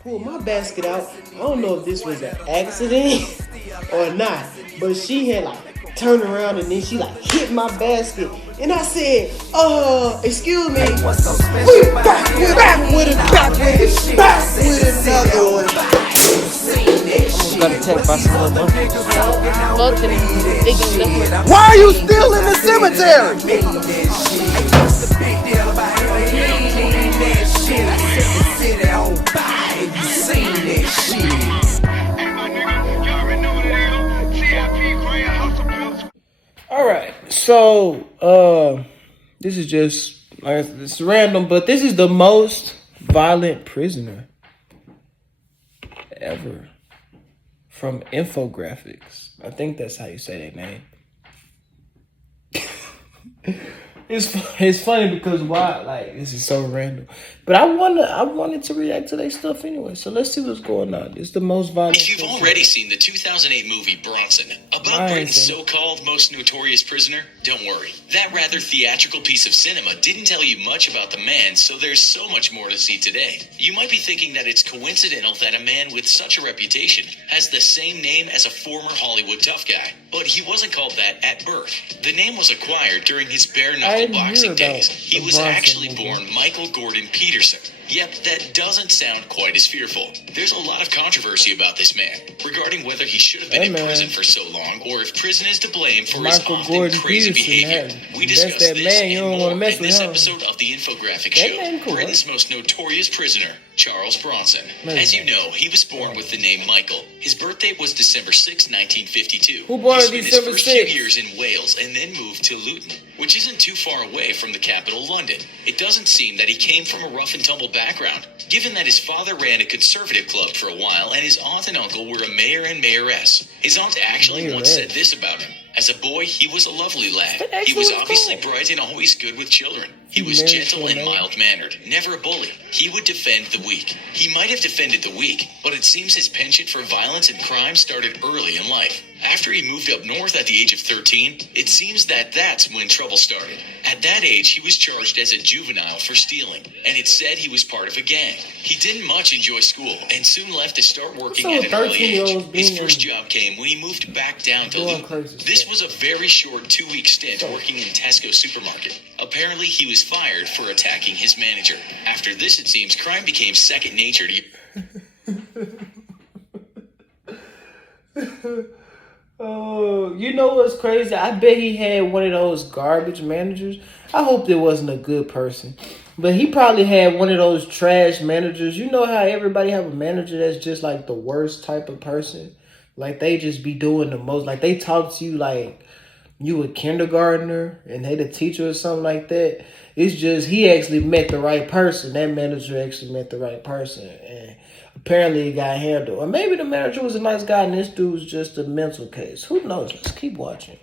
pulled my basket out. I don't know if this was an accident or not, but she had like turned around and then she like hit my basket. And I said, excuse me. We back with it, back with it, back with another one. Almost got attacked by some little monkey. Why are you still in the cemetery? All right, so this is just it's random, but this is the most violent prisoner ever from Infographics. I think that's how you say that name. It's funny because why? Like, this is so random. But I wanted to react to their stuff anyway. So let's see what's going on. It's the most violent. If you've already seen the 2008 movie Bronson about Britain's so-called most notorious prisoner, don't worry. That rather theatrical piece of cinema didn't tell you much about the man, so there's so much more to see today. You might be thinking that it's coincidental that a man with such a reputation has the same name as a former Hollywood tough guy, but he wasn't called that at birth. The name was acquired during his bare-knuckle boxing days. He was actually born Michael Gordon Peterson. Yep, that doesn't sound quite as fearful. There's a lot of controversy about this man, regarding whether he should have been in prison for so long, or if prison is to blame for his often crazy behavior. We discuss this and more in this episode of the Infographic Show. Britain's most notorious prisoner, Charles Bronson. As you know, he was born with the name Michael. His birthday was December 6, 1952. Who born he spent his December first 6? few years in Wales and then moved to Luton, which isn't too far away from the capital, London. It doesn't seem that he came from a rough and tumble background, given that his father ran a conservative club for a while and his aunt and uncle were a mayor and mayoress. His aunt actually once said this about him. As a boy, he was a lovely lad. He was obviously bright and always good with children. He was gentle and mild-mannered, never a bully. He would defend the weak. He might have defended the weak, but it seems his penchant for violence and crime started early in life. After he moved up north at the age of 13, it seems that that's when trouble started. At that age, he was charged as a juvenile for stealing, and it said he was part of a gang. He didn't much enjoy school, and soon left to start working at an early age. His first job came when he moved back down to Luton. This was a very short 2-week stint working in Tesco supermarket. Apparently, he was fired for attacking his manager. After this, it seems, crime became second nature to Oh, you know what's crazy? I bet he had one of those garbage managers. I hope it wasn't a good person. But he probably had one of those trash managers. You know how everybody have a manager that's just like the worst type of person? Like they just be doing the most. Like they talk to you like you a kindergartner and they the teacher or something like that. It's just he actually met the right person. That manager actually met the right person. And apparently it got handled. Or maybe the manager was a nice guy and this dude was just a mental case. Who knows? Let's keep watching.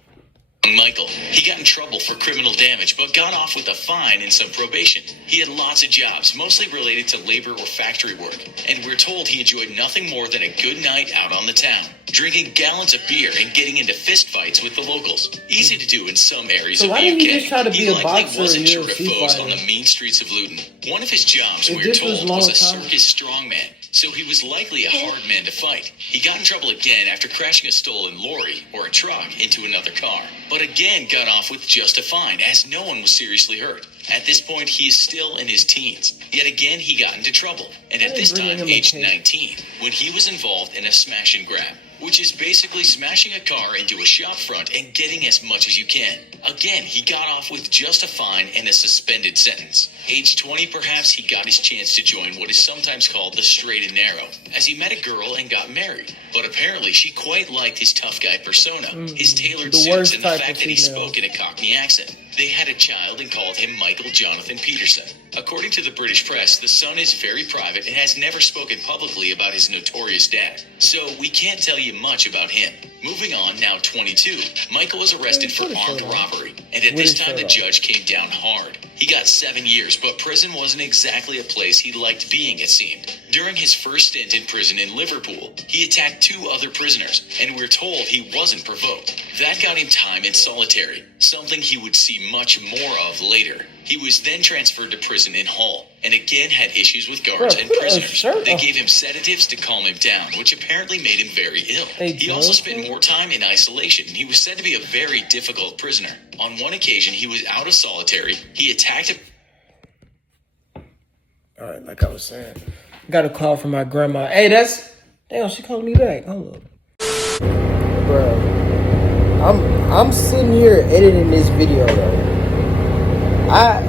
Michael. He got in trouble for criminal damage, but got off with a fine and some probation. He had lots of jobs, mostly related to labor or factory work, and we're told he enjoyed nothing more than a good night out on the town, drinking gallons of beer and getting into fistfights with the locals. Easy to do in some areas of the UK. He likely wasn't sure of foes on the mean streets of Luton. One of his jobs, we're told, was a circus strongman, so he was likely a hard man to fight. He got in trouble again after crashing a stolen lorry, or a truck, into another car, but again got off with just a fine, as no one was seriously hurt. At this point, he is still in his teens. Yet again, he got into trouble, and at this time, aged 19, when he was involved in a smash and grab, which is basically smashing a car into a shop front and getting as much as you can. Again, he got off with just a fine and a suspended sentence. Age 20, perhaps, he got his chance to join what is sometimes called the straight and narrow, as he met a girl and got married. But apparently, she quite liked his tough guy persona, his tailored suits, and the fact that he spoke in a Cockney accent. They had a child and called him Michael Jonathan Peterson. According to the British press, the son is very private and has never spoken publicly about his notorious dad, so we can't tell you much about him. Moving on, now 22, Michael was arrested for armed robbery, and at this time the judge came down hard. He got 7 years, but prison wasn't exactly a place he liked being, it seemed. During his first stint in prison in Liverpool, he attacked 2 other prisoners, and we're told he wasn't provoked. That got him time in solitary, something he would see much more of later. He was then transferred to prison in Hull, and again had issues with guards and prisoners. They gave him sedatives to calm him down, which apparently made him very ill. He also spent more time in isolation. He was said to be a very difficult prisoner. On one occasion, he was out of solitary. He attacked a... All right, like I was saying, got a call from my grandma. Hey, that's damn. She called me back. Hold up, bro. I'm sitting here editing this video. Right?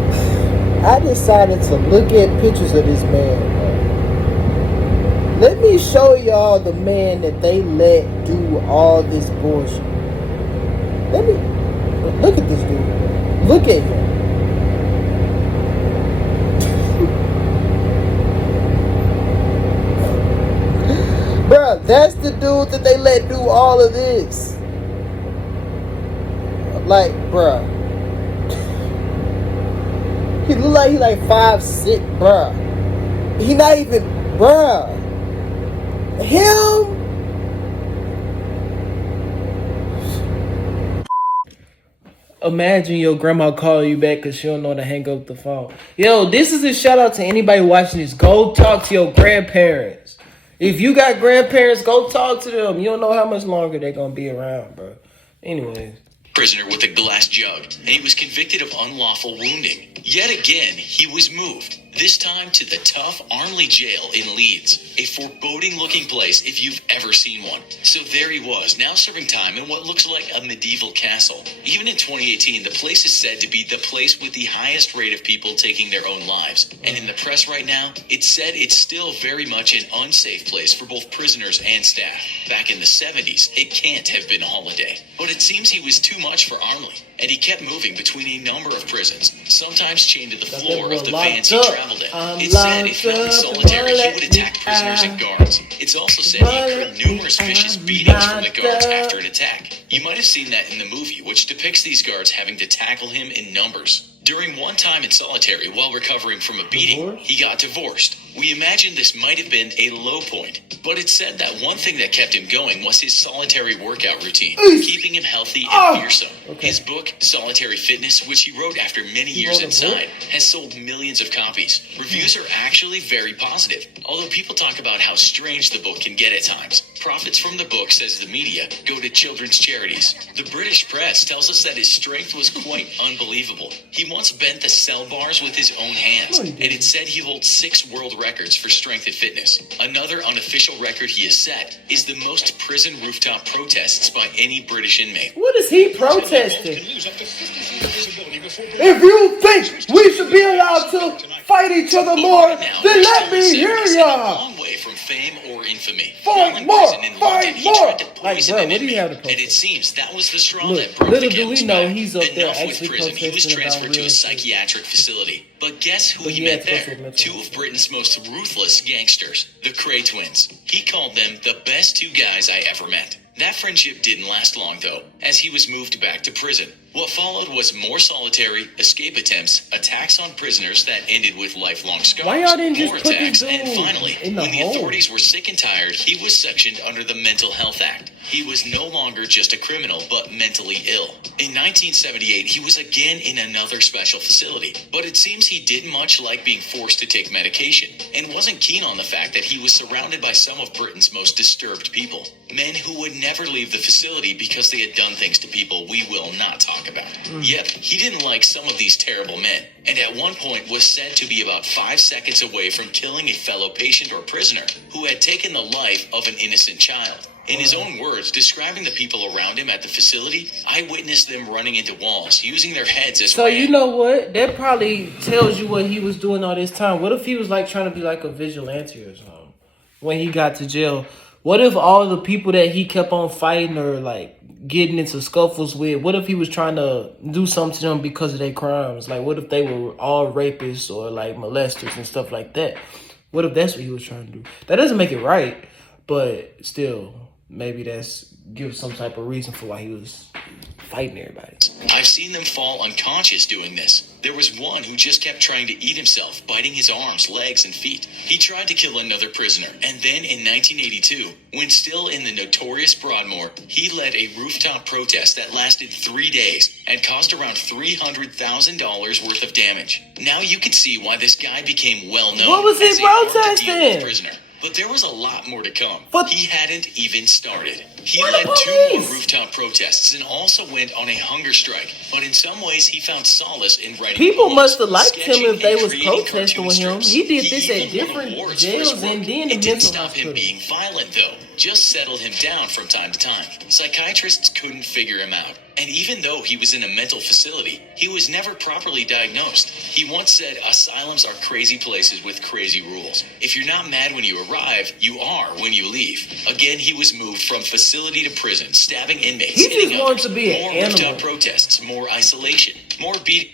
I decided to look at pictures of this man. Bro. Let me show y'all the man that they let do all this bullshit. Let me look at this dude. Look at him. Bruh, that's the dude that they let do all of this. Like, bruh. He look like he like 5'6", bruh. He not even, bruh. Him? Imagine your grandma call you back because she don't know how to hang up the phone. Yo, this is a shout out to anybody watching this. Go talk to your grandparents. If you got grandparents, go talk to them. You don't know how much longer they're going to be around, bro. Anyways. Prisoner with a glass jug, and he was convicted of unlawful wounding. Yet again, he was moved, this time to the tough Arnley Jail in Leeds, a foreboding-looking place if you've ever seen one. So there he was, now serving time in what looks like a medieval castle. Even in 2018, the place is said to be the place with the highest rate of people taking their own lives. And in the press right now, it's said it's still very much an unsafe place for both prisoners and staff. Back in the 70s, it can't have been a holiday. But it seems he was too much for Arnley, and he kept moving between a number of prisons, sometimes chained to the floor of the vans he traveled in. It's said if not in solitary, he would attack prisoners and guards. It's also said he incurred numerous vicious beatings from the guards after an attack. You might have seen that in the movie, which depicts these guards having to tackle him in numbers. During one time in solitary, while recovering from a beating, he got divorced. We imagine this might have been a low point, but it's said that one thing that kept him going was his solitary workout routine, keeping him healthy and fearsome. His book, Solitary Fitness, which he wrote after many years inside, has sold millions of copies. Reviews are actually very positive, although people talk about how strange the book can get at times. Profits from the book, says the media, go to children's charities. The British press tells us that his strength was quite unbelievable. He once bent the cell bars with his own hands, and it said he holds 6 world records for strength and fitness. Another unofficial record he has set is the most prison rooftop protests by any British inmate. What is he protesting? If you think we should be allowed to fight each other more, then let me hear ya! Long way from fame or infamy. Fight more! Fight more! Like, bro, what do you have to protest? And it seems that was the straw Look, that broke little the do we camel's know back. he's up there Enough with actually prison. He was protesting about transferred to real a shit. psychiatric facility. But guess who But he he met had to go to a there? mental 2 of Britain's most ruthless gangsters, the Kray twins. He called them the best 2 guys I ever met. That friendship didn't last long, though, as he was moved back to prison. What followed was more solitary, escape attempts, attacks on prisoners that ended with lifelong scars, Why y'all didn't just more put attacks, this and dude finally, in the when the hole? authorities were sick and tired, he was sectioned under the Mental Health Act. He was no longer just a criminal, but mentally ill. In 1978, he was again in another special facility, but it seems he didn't much like being forced to take medication, and wasn't keen on the fact that he was surrounded by some of Britain's most disturbed people. Men who would never leave the facility because they had done things to people we will not talk about. Yep, he didn't like some of these terrible men, and at one point was said to be about 5 seconds away from killing a fellow patient or prisoner who had taken the life of an innocent child. In his own words, describing the people around him at the facility, I witnessed them running into walls, using their heads as So ram. you know what? That probably tells you what he was doing all this time. What if he was like trying to be like a vigilante or something when he got to jail? What if all the people that he kept on fighting or like getting into scuffles with, what if he was trying to do something to them because of their crimes? Like, what if they were all rapists or like molesters and stuff like that? What if that's what he was trying to do? That doesn't make it right, but still, maybe that's give some type of reason for why he was fighting everybody. I've seen them fall unconscious doing this. There was one who just kept trying to eat himself, biting his arms, legs, and feet. He tried to kill another prisoner, and then in 1982, when still in the notorious Broadmoor, he led a rooftop protest that lasted 3 days and caused around $300,000 worth of damage. Now you can see why this guy became well known. What was he as a hard-to-deal-with protesting? prisoner. But there was a lot more to come. But- He hadn't even started. He Where the led 2 more police? rooftop protests and also went on a hunger strike. But in some ways, he found solace in writing People poems, must have liked him sketching, if they and was creating protesting cartoon with him. strips. He did this at even won different awards for his jails work. and then the It didn't mental stop him hospital. being violent, though. Just settled him down from time to time. Psychiatrists couldn't figure him out. And even though he was in a mental facility, he was never properly diagnosed. He once said, asylums are crazy places with crazy rules. If you're not mad when you arrive, you are when you leave. Again, he was moved from facility to prison, stabbing inmates, He just hitting wants others, to be an more animal. rooftop protests, more isolation, more beating.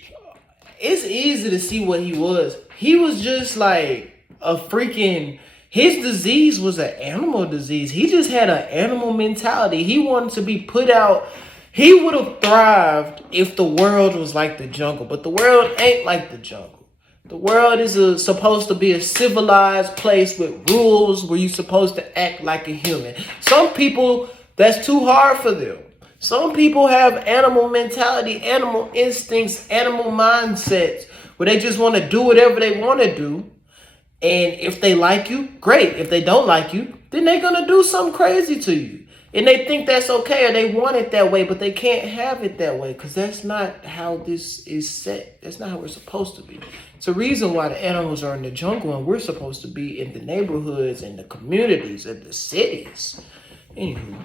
It's easy to see what he was. He was just like a freaking. His disease was an animal disease. He just had an animal mentality. He wanted to be put out. He would have thrived if the world was like the jungle, but the world ain't like the jungle. The world is supposed to be a civilized place with rules where you're supposed to act like a human. Some people, that's too hard for them. Some people have animal mentality, animal instincts, animal mindsets where they just want to do whatever they want to do. And if they like you, great. If they don't like you, then they're going to do something crazy to you. And they think that's okay or they want it that way, but they can't have it that way because that's not how this is set. That's not how we're supposed to be. It's a reason why the animals are in the jungle and we're supposed to be in the neighborhoods and the communities and the cities. Anywho.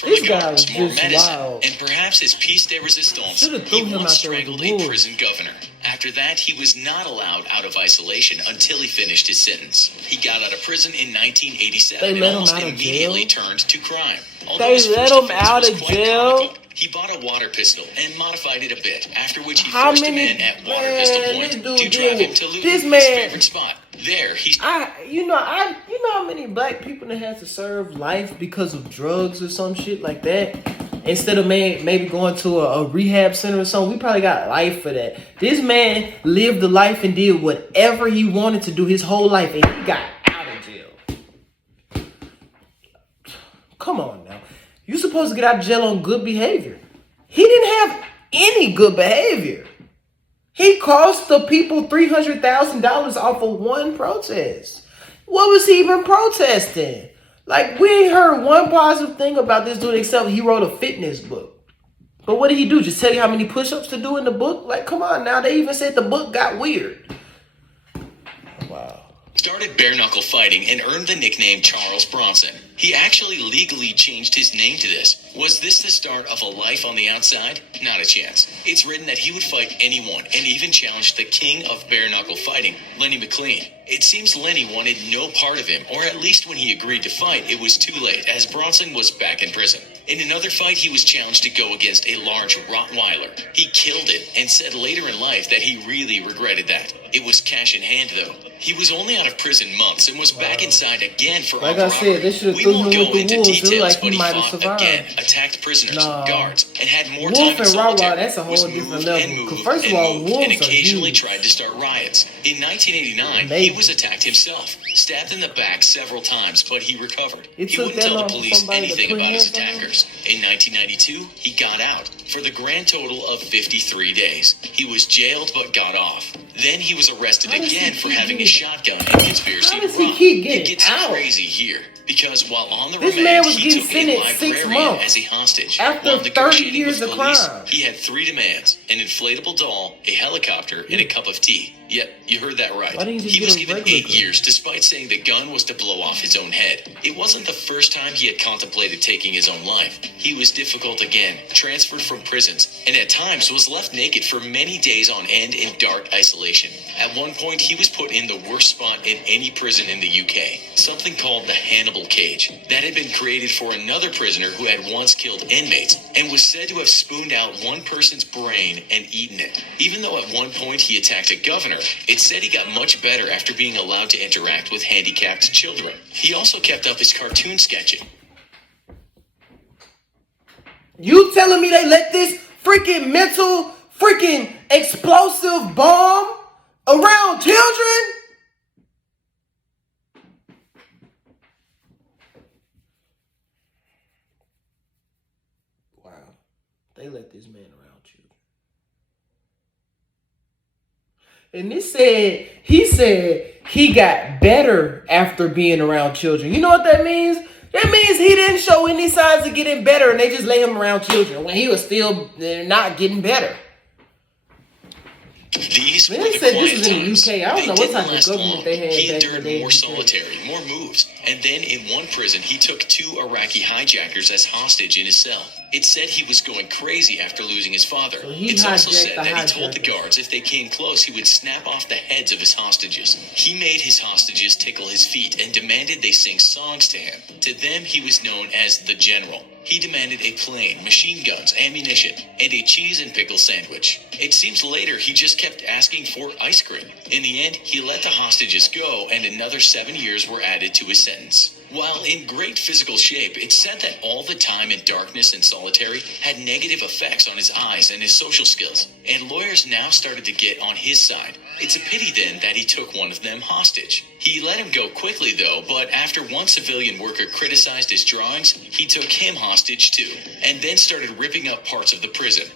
For This the guy guards, was more just medicine, wild. and perhaps his piece de resistance. Should've threw He him once out there with strangled the a wolves. prison governor. After that, he was not allowed out of isolation until he finished his sentence. He got out of prison in 1987 They and let him almost out of immediately jail? turned to crime. Although They his let first him offense out was of quite jail? comical. He bought a water pistol and modified it a bit, after which he How forced many- a man at Water man, Pistol this Point dude to drive did- him to Luton, this his man- favorite spot. There, he You know how many black people that had to serve life because of drugs or some shit like that? Instead of maybe going to a rehab center or something, we probably got life for that. This man lived the life and did whatever he wanted to do his whole life, and he got out of jail. Come on now. You're supposed to get out of jail on good behavior. He didn't have any good behavior. He cost the people $300,000 off of one protest. What was he even protesting? Like, we ain't heard one positive thing about this dude except he wrote a fitness book. But what did he do? Just tell you how many push-ups to do in the book? Like, come on now. They even said the book got weird. Wow. started bare knuckle fighting and earned the nickname Charles Bronson. He actually legally changed his name to this. Was this the start of a life on the outside? Not a chance. It's written that he would fight anyone and even challenged the king of bare knuckle fighting, Lenny McLean. It seems Lenny wanted no part of him, or at least when he agreed to fight, it was too late, as Bronson was back in prison. In another fight, he was challenged to go against a large Rottweiler. He killed it and said later in life that he really regretted that. It was cash in hand, though. He was only out of prison months and was back inside again for Like armed I said, robbery. they should've We threw won't him go with the into wolves. It looked details, like he but he might have fought survived. again, attacked prisoners, Nah. guards, and had more Wolf time in and Rottweiler, solitary. that's a whole Was different moved level. and moved 'Cause first of and all, moved, wolves and are occasionally huge. tried to start riots. In 1989, Maybe. he was attacked himself, stabbed in the back several times, but he recovered. It He took wouldn't that tell the long for police somebody to anything put about his hands on him? attackers. In 1992, he got out for the grand total of 53 days. He was jailed but got off. Then he was arrested How does he again for keep having a getting- shotgun and conspiracy How to does he rob. keep getting It gets out? crazy here because while on the This remand, man was he getting took a sentenced 6 librarian months as a hostage. after While 30 negotiating years with of police, crime. he had 3 demands: an inflatable doll, a helicopter, and a cup of tea. Yep, you heard that right. Why didn't you just He get was a given regular 8 gun? years despite saying the gun was to blow off his own head. It wasn't the first time he had contemplated taking his own life. He was difficult again, transferred from prisons, and at times was left naked for many days on end in dark isolation. At one point, he was put in the worst spot in any prison in the UK, something called the Hannibal Cage, that had been created for another prisoner who had once killed inmates and was said to have spooned out one person's brain and eaten it. Even though at one point he attacked a governor, it's said he got much better after being allowed to interact with handicapped children. He also kept up his cartoon sketching. You telling me they let this freaking mental, freaking explosive bomb around children? Wow. They let this man around children. And he said he got better after being around children. You know what that means? That means he didn't show any signs of getting better and they just let him around children when he was still not getting better. These were They the said quiet this was in the times. UK. I don't know what Didn't type of last government long. they had He back in endured the day. more solitary, more moves, and then in one prison he took 2 Iraqi hijackers as hostage in his cell. It said he was going crazy after losing his father. So he It's also hijacked said the that he told the hijackers. guards if they came close he would snap off the heads of his hostages. He made his hostages tickle his feet and demanded they sing songs to him. To them he was known as the General. He demanded a plane, machine guns, ammunition, and a cheese and pickle sandwich. It seems later he just kept asking for ice cream. In the end, he let the hostages go and another 7 years were added to his sentence. While in great physical shape, it's said that all the time in darkness and solitary had negative effects on his eyes and his social skills, and lawyers now started to get on his side. It's a pity then that he took one of them hostage. He let him go quickly though, but after one civilian worker criticized his drawings, he took him hostage too, and then started ripping up parts of the prison.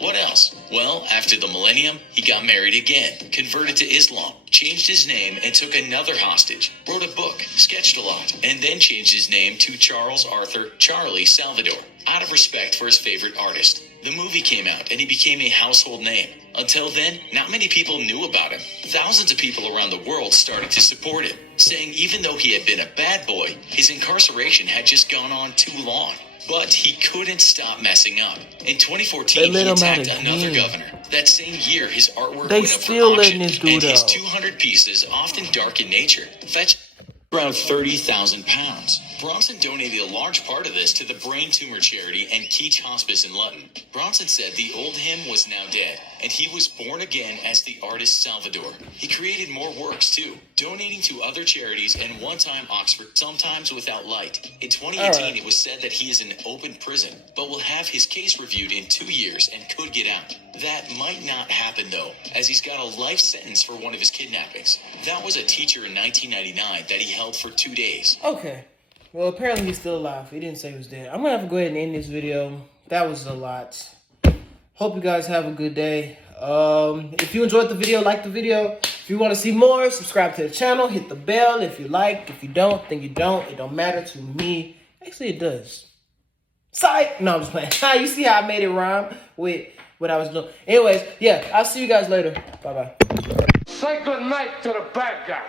What else? Well, after the millennium, he got married again, converted to Islam, changed his name and took another hostage, wrote a book, sketched a lot, and then changed his name to Charles Arthur Charlie Salvador, out of respect for his favorite artist. The movie came out and he became a household name. Until then, not many people knew about him. Thousands of people around the world started to support him, saying even though he had been a bad boy, his incarceration had just gone on too long. But he couldn't stop messing up. In 2014, They he let him out attacked another again. governor. That same year, his artwork They went up still for letting auction, this dude and his out. 200 pieces, often dark in nature, fetched around 30,000 pounds. Bronson donated a large part of this to the brain tumor charity and Keach Hospice in London. Bronson said the old him was now dead, and he was born again as the artist Salvador. He created more works too, donating to other charities and one-time Oxford, sometimes without light. In 2018, It was said that he is in open prison, but will have his case reviewed in 2 years and could get out. That might not happen though, as he's got a life sentence for one of his kidnappings. That was a teacher in 1999 that he held for 2 days. Okay. Well, apparently he's still alive. He didn't say he was dead. I'm going to have to go ahead and end this video. That was a lot. Hope you guys have a good day. If you enjoyed the video, like the video. If you want to see more, subscribe to the channel. Hit the bell if you like. If you don't, then you don't. It don't matter to me. Actually, it does. Psych! No, I'm just playing. You see how I made it rhyme with what I was doing. Anyways, yeah, I'll see you guys later. Bye-bye. Say good night to the bad guy.